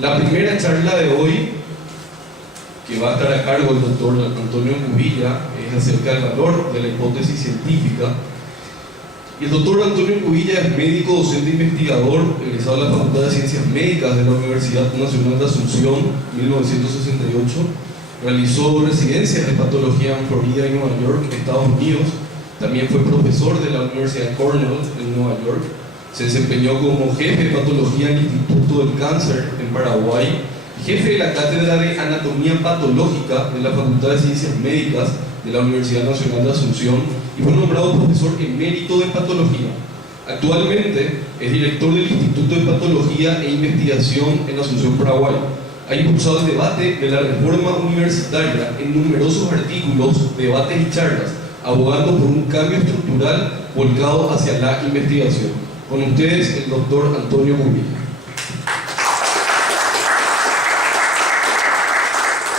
La primera charla de hoy, que va a estar a cargo del doctor Antonio Cubilla, es acerca del valor de la hipótesis científica. Y el doctor Antonio Cubilla es médico, docente e investigador, egresado de la Facultad de Ciencias Médicas de la Universidad Nacional de Asunción, 1968. Realizó residencias de patología en Florida y Nueva York, Estados Unidos. También fue profesor de la Universidad de Cornell en Nueva York. Se desempeñó como jefe de patología en el Instituto del Cáncer en Paraguay, jefe de la Cátedra de Anatomía Patológica de la Facultad de Ciencias Médicas de la Universidad Nacional de Asunción y fue nombrado profesor emérito de patología. Actualmente es director del Instituto de Patología e Investigación en Asunción, Paraguay. Ha impulsado el debate de la reforma universitaria en numerosos artículos, debates y charlas, abogando por un cambio estructural volcado hacia la investigación. Con ustedes, el doctor Antonio Cubilla.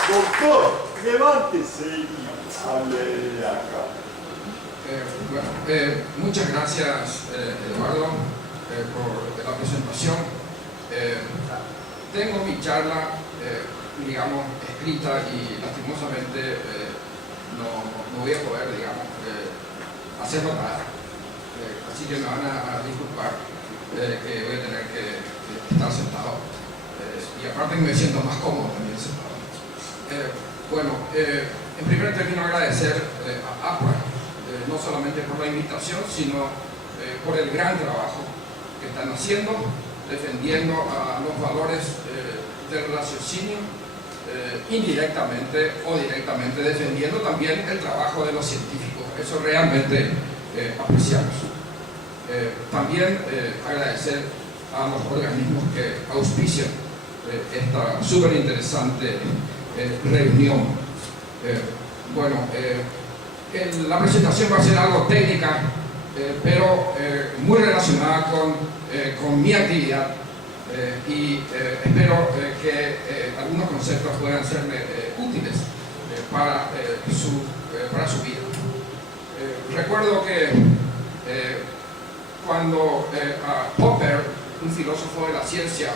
Doctor, levántese y hable de acá. Muchas gracias, Eduardo, por la presentación. Tengo mi charla, digamos, escrita y lastimosamente no voy a poder, digamos, hacerlo nada. Así que me van a disculpar que voy a tener que estar sentado. Y aparte me siento más cómodo también sentado. En primer término agradecer a APRA, no solamente por la invitación, sino por el gran trabajo que están haciendo, defendiendo a los valores del raciocinio, indirectamente o directamente defendiendo también el trabajo de los científicos. Eso realmente apreciamos. También agradecer a los organismos que auspician esta súper interesante reunión. La presentación va a ser algo técnica, pero muy relacionada con mi actividad y espero que algunos conceptos puedan serle útiles para su vida. Recuerdo que cuando a Popper, un filósofo de la ciencia,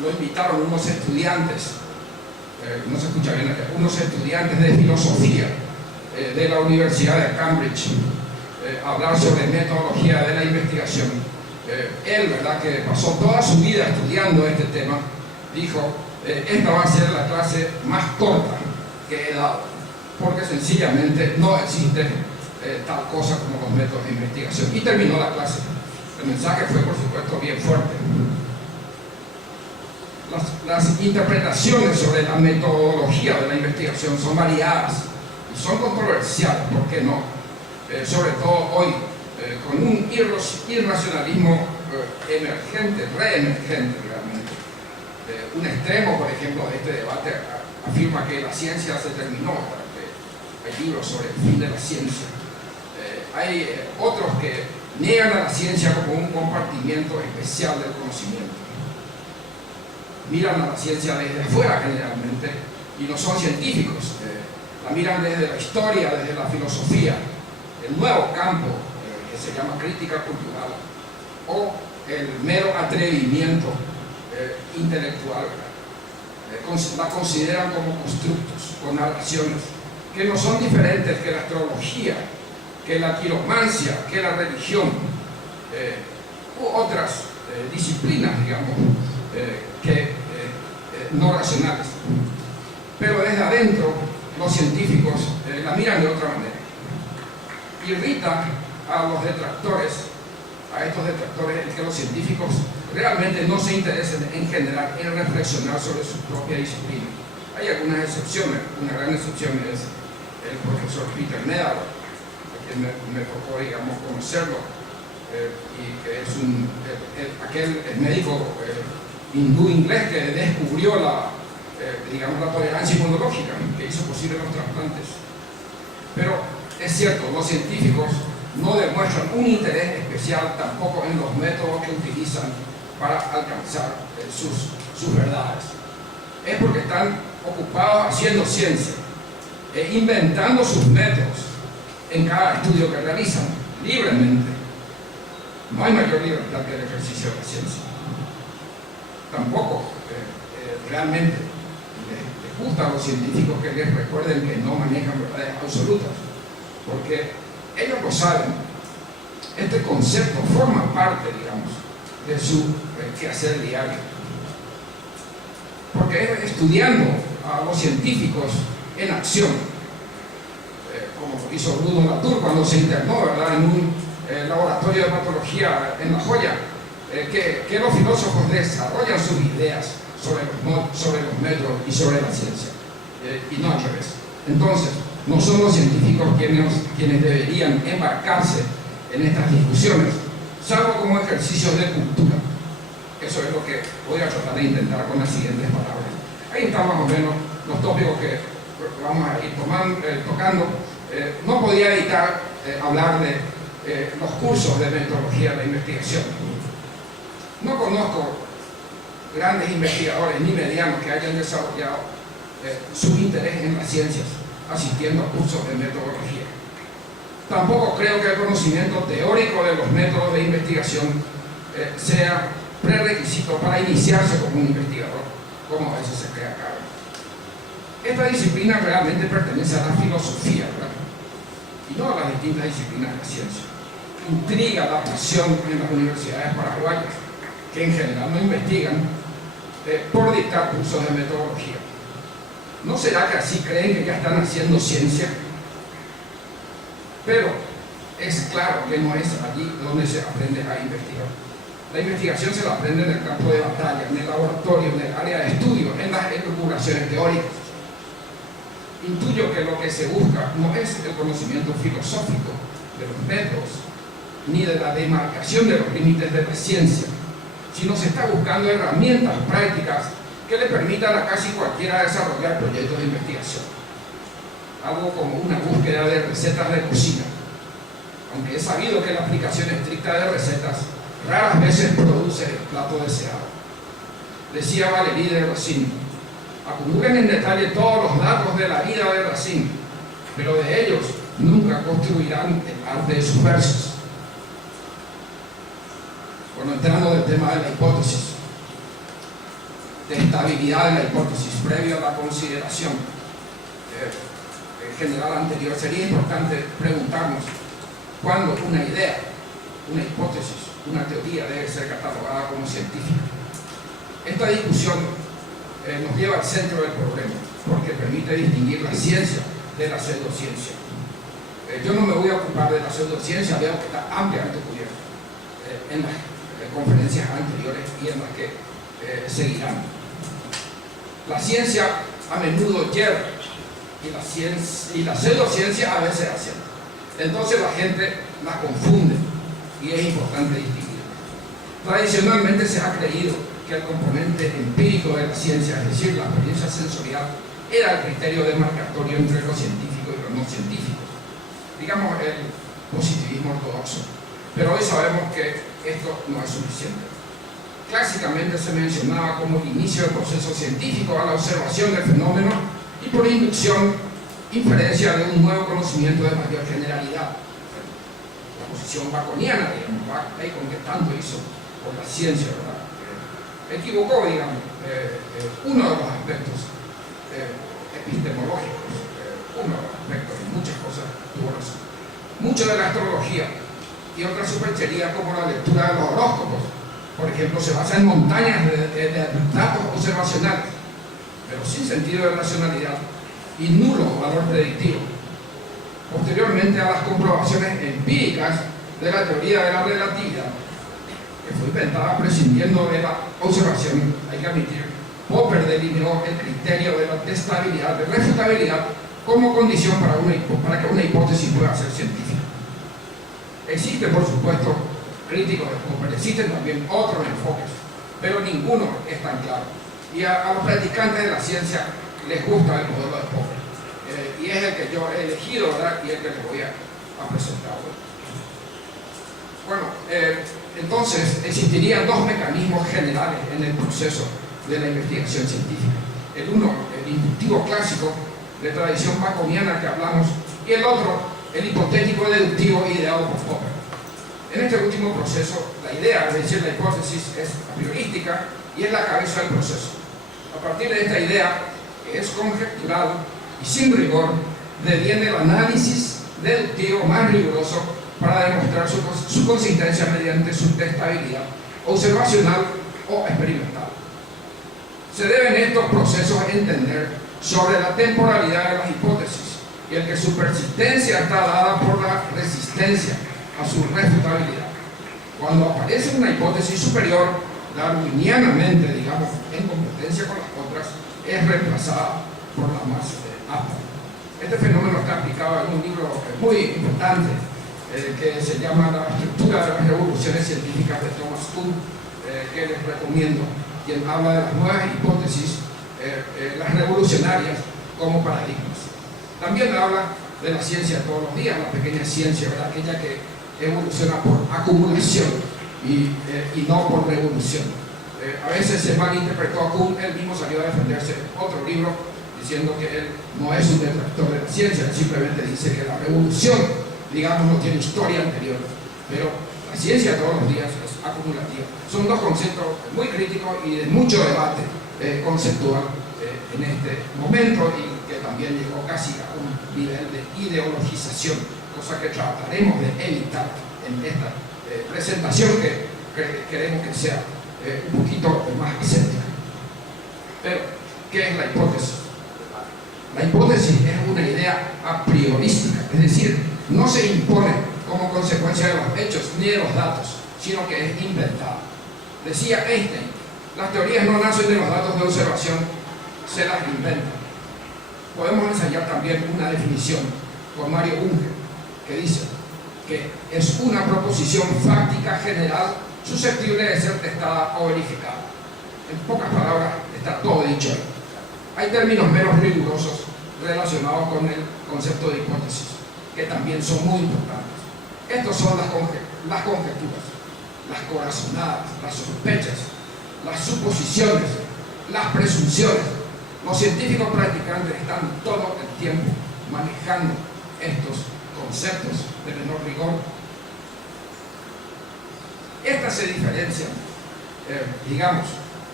lo invitaron unos estudiantes, no se escucha bien acá, unos estudiantes de filosofía de la Universidad de Cambridge a hablar sobre metodología de la investigación. Él, ¿verdad?, que pasó toda su vida estudiando este tema, dijo, esta va a ser la clase más corta que he dado, porque sencillamente no existe tal cosa como los métodos de investigación. Y terminó la clase. El mensaje fue, por supuesto, bien fuerte. Las interpretaciones sobre la metodología de la investigación son variadas y son controversiales, ¿por qué no? Sobre todo hoy, con un irracionalismo emergente, reemergente realmente. Un extremo, por ejemplo, de este debate afirma que la ciencia se terminó, que hay libros sobre el fin de la ciencia. Hay otros que niegan a la ciencia como un compartimiento especial del conocimiento. Miran a la ciencia desde afuera generalmente y no son científicos. La miran desde la historia, desde la filosofía, el nuevo campo que se llama crítica cultural o el mero atrevimiento intelectual. La consideran como constructos, con narraciones que no son diferentes que la astrología, que la quiromancia, que la religión u otras disciplinas, digamos, no racionales. Pero desde adentro los científicos la miran de otra manera. Irrita a los detractores, a estos detractores, el que los científicos realmente no se interesen en general en reflexionar sobre su propia disciplina. Hay algunas excepciones, una gran excepción es el profesor Peter Medawar, que me tocó, digamos, conocerlo, y que es aquel médico hindú inglés que descubrió la tolerancia inmunológica, que hizo posible los trasplantes. Pero es cierto, los científicos no demuestran un interés especial tampoco en los métodos que utilizan para alcanzar sus verdades. Es porque están ocupados haciendo ciencia e inventando sus métodos en cada estudio que realizan libremente. No hay mayor libertad que el ejercicio de la ciencia. Tampoco realmente les gusta a los científicos que les recuerden que no manejan verdades absolutas, porque ellos lo saben. Este concepto forma parte, digamos, de su quehacer diario. Porque estudiando a los científicos en acción, como hizo Bruno Latour cuando se internó, ¿verdad?, en un laboratorio de patología en La Joya, que los filósofos desarrollan sus ideas sobre los métodos y sobre la ciencia, y no al revés. Entonces, no son los científicos quienes deberían embarcarse en estas discusiones, salvo como ejercicios de cultura. Eso es lo que voy a tratar de intentar con las siguientes palabras. Ahí están más o menos los tópicos que vamos a ir tocando. No podía evitar hablar de los cursos de metodología de la investigación. No conozco grandes investigadores ni medianos que hayan desarrollado su interés en las ciencias asistiendo a cursos de metodología. Tampoco creo que el conocimiento teórico de los métodos de investigación sea prerequisito para iniciarse como un investigador, como a veces se cree acá. Esta disciplina realmente pertenece a la filosofía, ¿verdad?, y no a las distintas disciplinas de la ciencia. Intriga la pasión en las universidades paraguayas, que en general no investigan, por dictar cursos de metodología. ¿No será que así creen que ya están haciendo ciencia? Pero es claro que no es allí donde se aprende a investigar. La investigación se la aprende en el campo de batalla, en el laboratorio, en el área de estudio, en las elucubraciones teóricas. Intuyo que lo que se busca no es el conocimiento filosófico de los métodos, ni de la demarcación de los límites de la ciencia, sino se está buscando herramientas prácticas que le permitan a casi cualquiera desarrollar proyectos de investigación. Algo como una búsqueda de recetas de cocina, aunque es sabido que la aplicación estricta de recetas raras veces produce el plato deseado. Decía Valéry de Racine: acumulen en detalle todos los datos de la vida de Racine, pero de ellos nunca construirán el arte de sus versos. Bueno, entrando del tema de la hipótesis, de estabilidad de la hipótesis previo a la consideración general anterior, sería importante preguntarnos cuándo una idea, una hipótesis, una teoría debe ser catalogada como científica. Esta discusión nos lleva al centro del problema, porque permite distinguir la ciencia de la pseudociencia. Yo no me voy a ocupar de la pseudociencia, veo que está ampliamente cubierta en las conferencias anteriores y en las que seguirán. La ciencia a menudo hierve y la pseudociencia a veces asienta. Entonces la gente las confunde y es importante distinguir. Tradicionalmente se ha creído que el componente empírico de la ciencia, es decir, la experiencia sensorial, era el criterio demarcatorio entre lo científico y lo no científico, digamos el positivismo ortodoxo. Pero hoy sabemos que esto no es suficiente. Clásicamente se mencionaba como el inicio del proceso científico a la observación del fenómeno y por inducción, inferencia de un nuevo conocimiento de mayor generalidad. La posición baconiana, digamos, Bacon, que tanto hizo por la ciencia, ¿verdad?, equivocó, digamos, uno de los aspectos epistemológicos, uno de los aspectos, en muchas cosas tuvo razón. Mucho de la astrología y otra superchería como la lectura de los horóscopos, por ejemplo, se basa en montañas de datos observacionales, pero sin sentido de racionalidad y nulo valor predictivo. Posteriormente a las comprobaciones empíricas de la teoría de la relatividad, que fue inventada prescindiendo de la observación, hay que admitir, Popper delineó el criterio de la testabilidad, de refutabilidad, como condición para que una hipótesis pueda ser científica. Existen, por supuesto, críticos de Popper, existen también otros enfoques, pero ninguno es tan claro. Y a los practicantes de la ciencia les gusta el modelo de Popper. Y es el que yo he elegido, ¿verdad?, y el que les voy a presentar hoy. Bueno, entonces existirían dos mecanismos generales en el proceso de la investigación científica. El uno, el inductivo clásico de tradición baconiana que hablamos, y el otro, el hipotético deductivo ideado por Popper. En este último proceso, la idea, es decir, la hipótesis, es a priorística y es la cabeza del proceso. A A partir de esta idea, que es conjetural y sin rigor, deviene el análisis deductivo más riguroso para demostrar su consistencia mediante su testabilidad observacional o experimental. Se deben estos procesos entender sobre la temporalidad de las hipótesis y el que su persistencia está dada por la resistencia a su refutabilidad. Cuando aparece una hipótesis superior, darwinianamente, digamos, en competencia con las otras, es reemplazada por la más apta. Este fenómeno está aplicado en un libro muy importante que se llama La estructura de las revoluciones científicas de Thomas Kuhn, que les recomiendo, quien habla de las nuevas hipótesis, las revolucionarias como paradigmas. También habla de la ciencia de todos los días, la pequeña ciencia, ¿verdad? Aquella que evoluciona por acumulación y no por revolución. A veces se malinterpretó a Kuhn, él mismo salió a defenderse en otro libro diciendo que él no es un detractor de la ciencia, él simplemente dice que la revolución, digamos, no tiene historia anterior, pero la ciencia de todos los días es acumulativa. Son dos conceptos muy críticos y de mucho debate conceptual en este momento, y que también llegó casi a un nivel de ideologización, cosa que trataremos de evitar en esta presentación que queremos que sea un poquito más escéntrica. Pero, ¿qué es la hipótesis? La hipótesis es una idea a priorística, es decir, no se impone como consecuencia de los hechos ni de los datos, sino que es inventada. Decía Einstein, las teorías no nacen de los datos de observación, se las inventan. Podemos ensayar también una definición con Mario Bunge, que dice que es una proposición fáctica general susceptible de ser testada o verificada. En pocas palabras, está todo dicho ahí. Hay términos menos rigurosos relacionados con el concepto de hipótesis, que también son muy importantes. Estos son las conjeturas, las corazonadas, las sospechas, las suposiciones, las presunciones. Los científicos practicantes están todo el tiempo manejando estos conceptos de menor rigor. Estas se diferencian, digamos,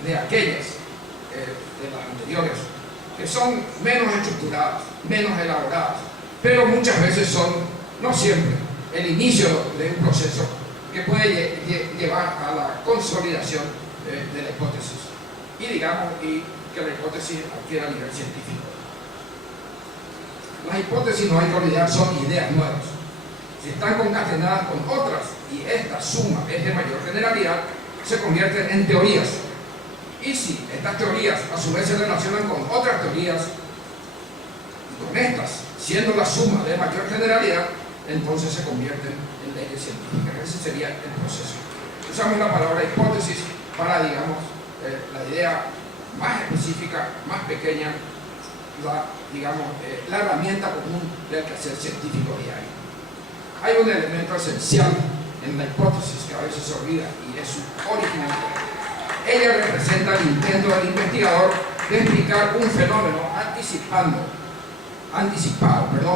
de aquellas de las anteriores, que son menos estructuradas, menos elaboradas, pero muchas veces son, no siempre, el inicio de un proceso que puede llevar a la consolidación de la hipótesis y, digamos, y que la hipótesis adquiera a nivel científico. Las hipótesis, no hay que olvidar, son ideas nuevas. Si están concatenadas con otras y esta suma es de mayor generalidad, se convierten en teorías. Y si estas teorías a su vez se relacionan con otras teorías, y con estas siendo la suma de mayor generalidad, entonces se convierten en leyes científicas. Ese sería el proceso. Usamos la palabra hipótesis para, digamos, la idea más específica, más pequeña, la herramienta común del quehacer científico diario. Hay un elemento esencial en la hipótesis que a veces se olvida, y es su originalidad. Ella representa el intento del investigador de explicar un fenómeno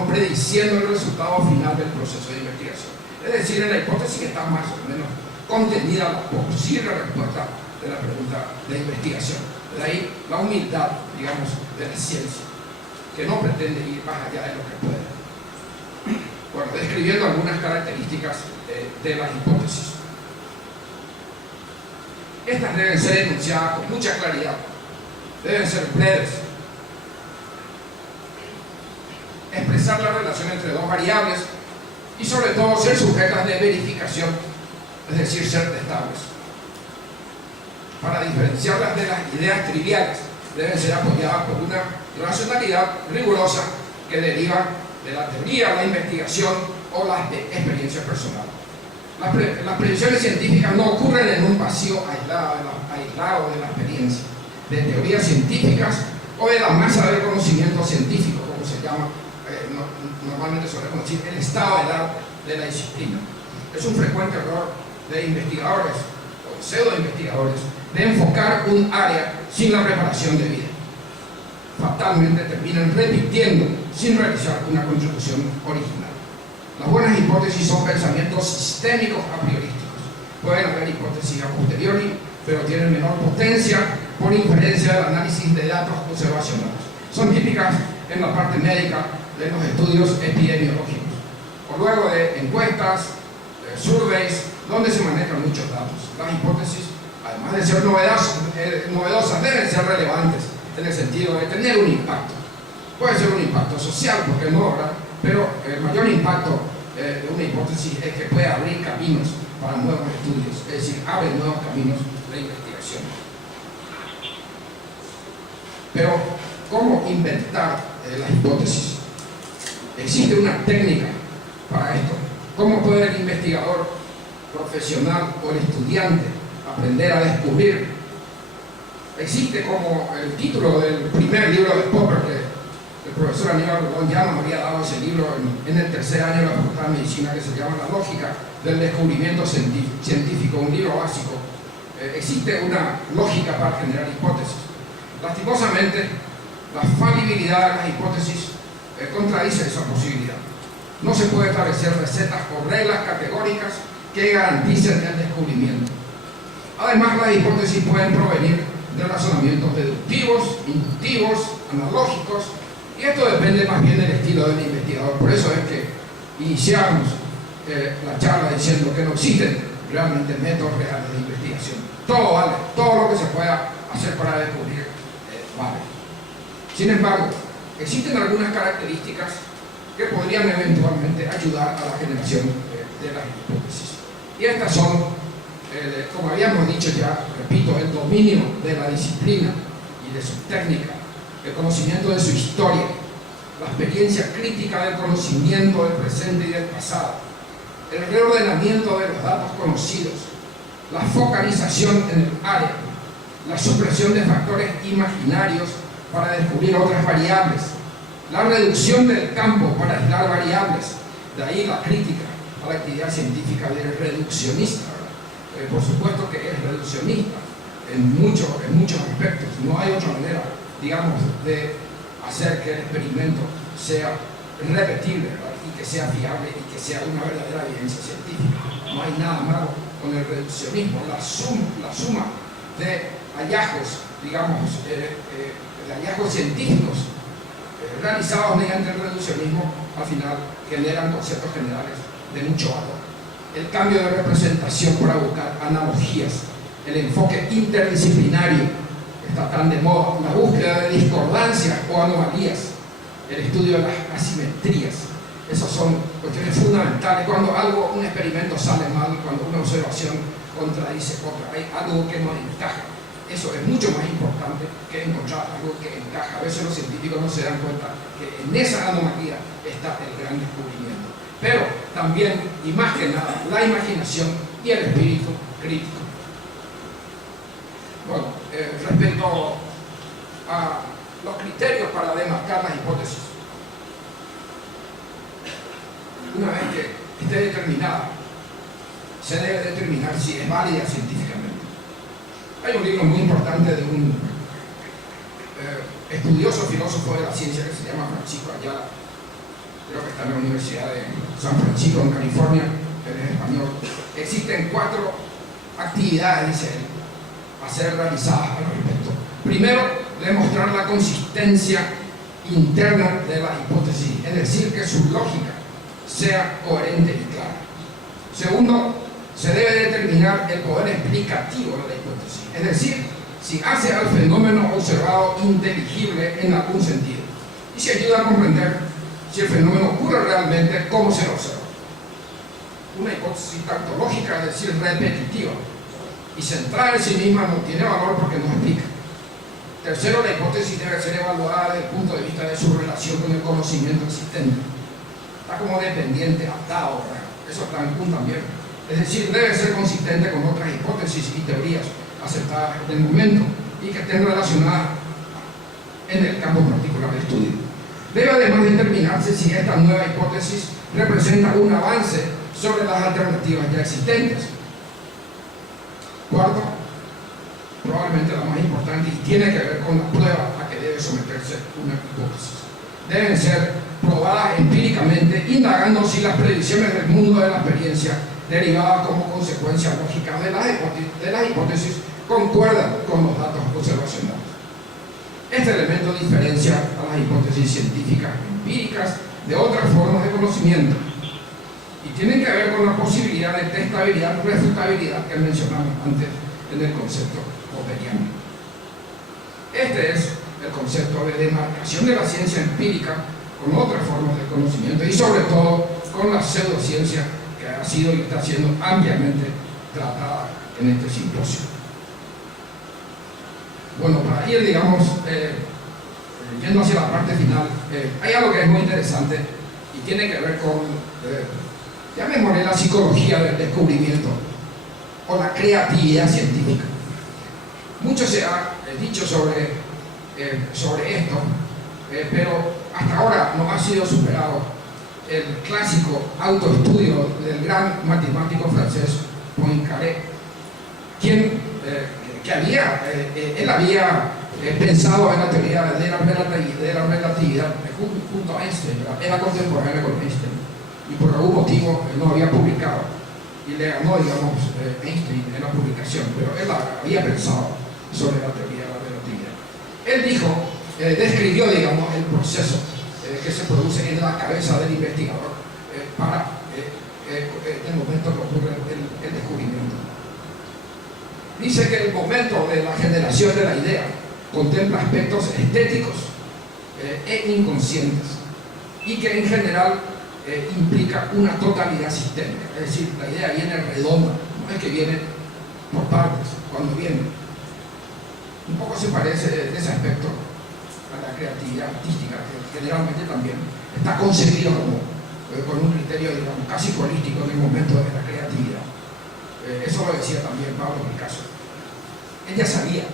prediciendo el resultado final del proceso de investigación. Es decir, en la hipótesis está más o menos contenida la posible respuesta de la pregunta de investigación. De ahí la humildad, digamos, de la ciencia, que no pretende ir más allá de lo que puede. Bueno, describiendo algunas características de las hipótesis. Estas deben ser enunciadas con mucha claridad, deben ser breves, expresar la relación entre dos variables y sobre todo ser sujetas de verificación, es decir, ser testables. Para diferenciarlas de las ideas triviales, deben ser apoyadas por una racionalidad rigurosa que deriva de la teoría, la investigación o la experiencia personal. Las predicciones científicas no ocurren en un vacío aislado de la experiencia, de teorías científicas o de la masa del conocimiento científico, como se llama, normalmente solemos decir, el estado del arte de la disciplina. Es un frecuente error de investigadores o de pseudo-investigadores de enfocar un área sin la preparación debida. Fatalmente terminan repitiendo sin realizar una contribución original. Las buenas hipótesis son pensamientos sistémicos a priorísticos. Pueden haber hipótesis a posteriori, pero tienen menor potencia por inferencia del análisis de datos observacionales. Son típicas en la parte médica de los estudios epidemiológicos, o luego de encuestas, surveys, donde se manejan muchos datos. Las hipótesis, además de ser novedosas, deben ser relevantes en el sentido de tener un impacto. Puede ser un impacto social, porque no, ¿verdad? Pero el mayor impacto de una hipótesis es que puede abrir caminos para nuevos estudios, es decir, abre nuevos caminos de investigación. Pero, ¿cómo inventar las hipótesis? Existe una técnica para esto. ¿Cómo puede el investigador profesional o el estudiante aprender a descubrir? Existe, como el título del primer libro de Popper, que el profesor Aníbal Rodón ya nos había dado ese libro en el tercer año de la Facultad de Medicina, que se llama La lógica del descubrimiento científico, un libro básico. Existe una lógica para generar hipótesis. Lastimosamente, la falibilidad de las hipótesis contradice esa posibilidad. No se puede establecer recetas o reglas categóricas que garanticen el descubrimiento. Además, las hipótesis pueden provenir de razonamientos deductivos, inductivos, analógicos, y esto depende más bien del estilo del investigador. Por eso es que iniciamos la charla diciendo que no existen realmente métodos reales de investigación. Todo vale, todo lo que se pueda hacer para descubrir vale. Sin embargo, existen algunas características que podrían eventualmente ayudar a la generación de las hipótesis. Y estas son, como habíamos dicho ya, repito, el dominio de la disciplina y de su técnica, el conocimiento de su historia, la experiencia crítica del conocimiento del presente y del pasado, el reordenamiento de los datos conocidos, la focalización en el área, la supresión de factores imaginarios para descubrir otras variables, la reducción del campo para aislar variables, de ahí la crítica a la actividad científica del reduccionista. Por supuesto que es reduccionista en muchos aspectos. No hay otra manera, digamos, de hacer que el experimento sea repetible, ¿verdad? Y que sea fiable y que sea una verdadera evidencia científica. No hay nada malo con el reduccionismo. La suma de hallazgos, digamos, de hallazgos científicos realizados mediante el reduccionismo, al final generan conceptos generales de mucho valor. El cambio de representación para buscar analogías, el enfoque interdisciplinario está tan de moda, la búsqueda de discordancias o anomalías, el estudio de las asimetrías. Esas son cuestiones fundamentales. Cuando un experimento sale mal, cuando una observación contradice otra, hay algo que no encaja. Eso es mucho más importante que encontrar algo que encaja. A veces los científicos no se dan cuenta que en esa anomalía está el gran descubrimiento. Pero también, y más que nada, la imaginación y el espíritu crítico. Bueno, respecto a los criterios para demarcar las hipótesis, una vez que esté determinada, se debe determinar si es válida científicamente. Hay un libro muy importante de un estudioso filósofo de la ciencia que se llama Francisco Ayala, creo que está en la Universidad de San Francisco en California, él es español. Existen 4 actividades, dice él, a ser realizadas al respecto. Primero, demostrar la consistencia interna de la hipótesis, es decir, que su lógica sea coherente y clara. Segundo, se debe determinar el poder explicativo de la hipótesis, es decir, si hace al fenómeno observado inteligible en algún sentido y si ayuda a comprender si el fenómeno ocurre realmente como se lo observa. Una hipótesis tautológica, es decir, repetitiva y centrada en sí misma, no tiene valor porque no explica. Tercero, la hipótesis debe ser evaluada desde el punto de vista de su relación con el conocimiento existente. Está como dependiente, atado, ¿verdad? Eso está en punto también. Es decir, debe ser consistente con otras hipótesis y teorías aceptadas en el momento y que estén relacionadas en el campo particular de estudio. Debe además determinarse si esta nueva hipótesis representa un avance sobre las alternativas ya existentes. Cuarto, probablemente la más importante y tiene que ver con la prueba a que debe someterse una hipótesis. Deben ser probadas empíricamente, indagando si las predicciones del mundo de la experiencia derivadas como consecuencia lógica de las hipótesis concuerdan con los datos observacionales. Este elemento diferencia a las hipótesis científicas empíricas de otras formas de conocimiento y tienen que ver con la posibilidad de testabilidad, refutabilidad que mencionamos antes en el concepto popperiano. Este es el concepto de demarcación de la ciencia empírica con otras formas de conocimiento y sobre todo con la pseudociencia que ha sido y está siendo ampliamente tratada en este simposio. Bueno, para ir, digamos, yendo hacia la parte final, hay algo que es muy interesante y tiene que ver con, llamémosle la psicología del descubrimiento o la creatividad científica. Mucho se ha dicho sobre esto, pero hasta ahora no ha sido superado el clásico autoestudio del gran matemático francés Poincaré, quien él había pensado en la teoría de la relatividad junto a Einstein, era contemporáneo con Einstein, y por algún motivo no había publicado, y le ganó, digamos, Einstein en la publicación, pero él había pensado sobre la teoría de la relatividad. Él dijo, describió, digamos, el proceso que se produce en la cabeza del investigador para el momento que ocurre el descubrimiento. Dice que el momento de la generación de la idea contempla aspectos estéticos e inconscientes y que en general implica una totalidad sistémica, es decir, la idea viene redonda, no es que viene por partes, cuando viene. Un poco se parece en ese aspecto a la creatividad artística, que generalmente también está concebida con un criterio, digamos, casi político en el momento de la creatividad. Eso lo decía también Pablo Picasso. Ella sabía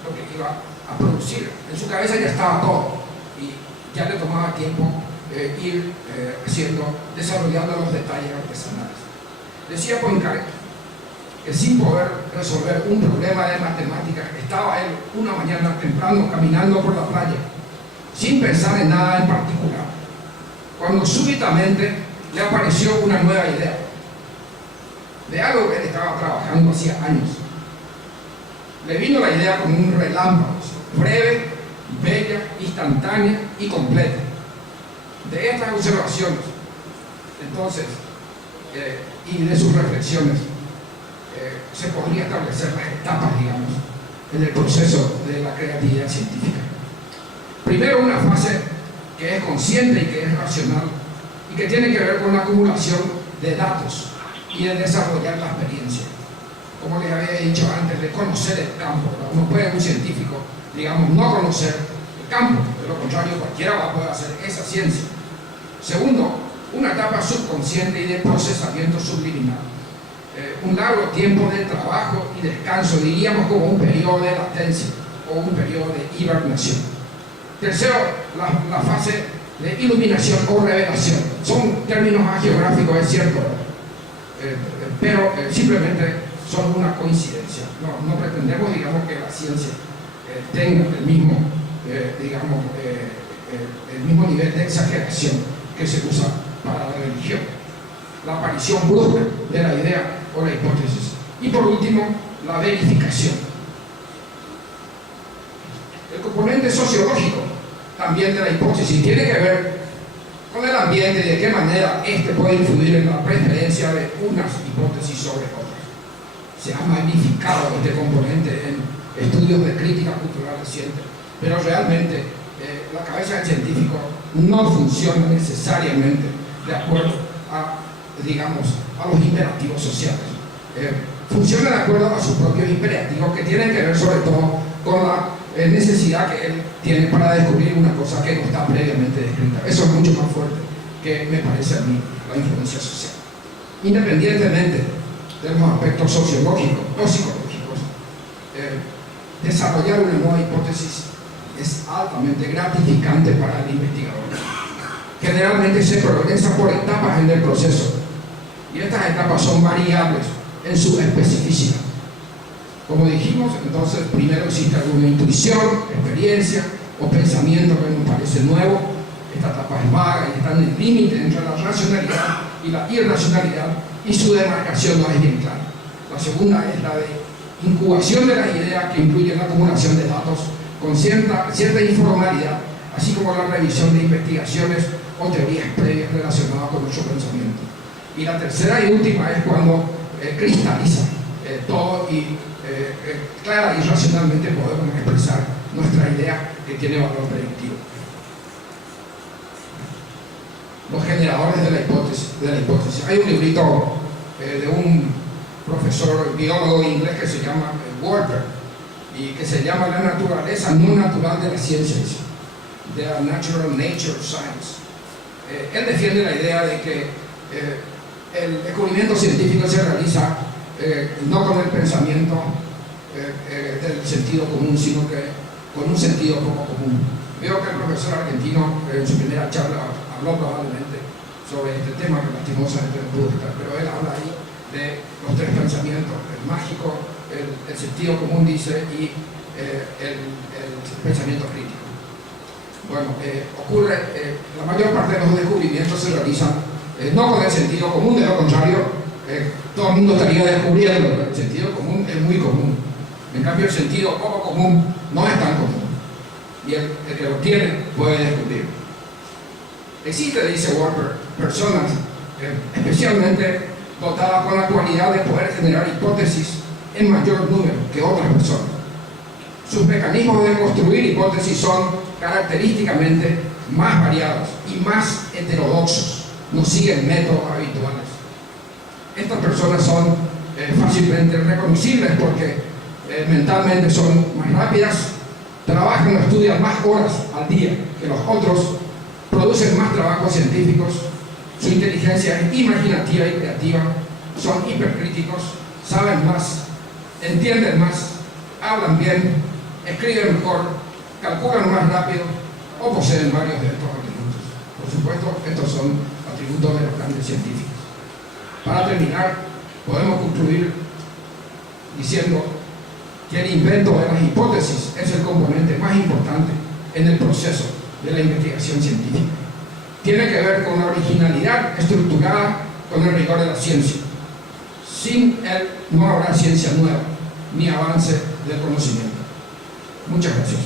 lo que iba a producir, en su cabeza ya estaba todo y ya le tomaba tiempo ir desarrollando los detalles artesanales. Decía Poincaré que sin poder resolver un problema de matemáticas estaba él una mañana temprano caminando por la playa sin pensar en nada en particular, cuando súbitamente le apareció una nueva idea de algo que él estaba trabajando hacía años. Le vino la idea como un relámpago, breve, bella, instantánea y completa. De estas observaciones, entonces, y de sus reflexiones, se podría establecer las etapas, digamos, en el proceso de la creatividad científica. Primero, una fase que es consciente y que es racional y que tiene que ver con la acumulación de datos y de desarrollar la experiencia. Como les había dicho antes, de conocer el campo. No puede un científico, digamos, no conocer el campo, de lo contrario cualquiera va a poder hacer esa ciencia. Segundo, una etapa subconsciente y de procesamiento subliminal. Un largo tiempo de trabajo y descanso, diríamos como un periodo de latencia o un periodo de hibernación. Tercero, la fase de iluminación o revelación. Son términos geográficos, es cierto, pero simplemente son una coincidencia. No pretendemos, digamos, que la ciencia tenga el mismo nivel de exageración que se usa para la religión. La aparición brusca de la idea o la hipótesis. Y por último, la verificación. El componente sociológico también de la hipótesis tiene que ver con el ambiente y de qué manera éste puede influir en la preferencia de unas hipótesis sobre otras. Se ha magnificado este componente en estudios de crítica cultural reciente, pero realmente la cabeza del científico no funciona necesariamente de acuerdo a, digamos, a los imperativos sociales. Funciona de acuerdo a sus propios imperativos que tienen que ver sobre todo con la necesidad que él tiene para descubrir una cosa que no está previamente descrita. Eso es mucho más fuerte que, me parece a mí, la influencia social. Independientemente de los aspectos sociológicos o psicológicos, desarrollar una nueva hipótesis es altamente gratificante para el investigador. Generalmente se progresa por etapas en el proceso y estas etapas son variables en su especificidad. Como dijimos, entonces primero existe alguna intuición, experiencia o pensamiento que nos parece nuevo. Esta etapa es vaga y está en el límite entre la racionalidad y la irracionalidad y su demarcación no es bien clara. La segunda es la de incubación de las ideas, que incluye la acumulación de datos con cierta informalidad, así como la revisión de investigaciones o teorías previas relacionadas con nuestro pensamiento. Y la tercera y última es cuando cristaliza todo y clara y racionalmente podemos expresar nuestra idea que tiene valor predictivo. Los generadores de la hipótesis. Hay un librito de un profesor biólogo inglés que se llama Walter y que se llama La naturaleza no natural de las ciencias, The Natural Nature of Science. Él defiende la idea de que el descubrimiento científico se realiza no con el pensamiento del sentido común, sino que con un sentido poco común. Veo que el profesor argentino en su primera charla habló probablemente sobre este tema que lastimosamente no pudo estar, pero él habla ahí de los tres pensamientos: el mágico, el sentido común, dice, y el pensamiento crítico. Bueno, la mayor parte de los descubrimientos se realizan no con el sentido común, de lo contrario, todo el mundo estaría descubriendo. El sentido común es muy común. En cambio, el sentido poco común no es tan común. Y el que lo tiene puede descubrir. Existe, dice Walker, personas especialmente dotadas con la cualidad de poder generar hipótesis en mayor número que otras personas. Sus mecanismos de construir hipótesis son característicamente más variados y más heterodoxos, no siguen métodos habituales. Estas personas son fácilmente reconocibles porque mentalmente son más rápidas, trabajan o estudian más horas al día que los otros, producen más trabajos científicos, su inteligencia es imaginativa y creativa, son hipercríticos, saben más, entienden más, hablan bien, escriben mejor, calculan más rápido o poseen varios de estos atributos. Por supuesto, estos son atributos de los grandes científicos. Para terminar, podemos concluir diciendo que el invento de las hipótesis es el componente más importante en el proceso de la investigación científica. Tiene que ver con la originalidad estructurada con el rigor de la ciencia. Sin él no habrá ciencia nueva ni avance del conocimiento. Muchas gracias.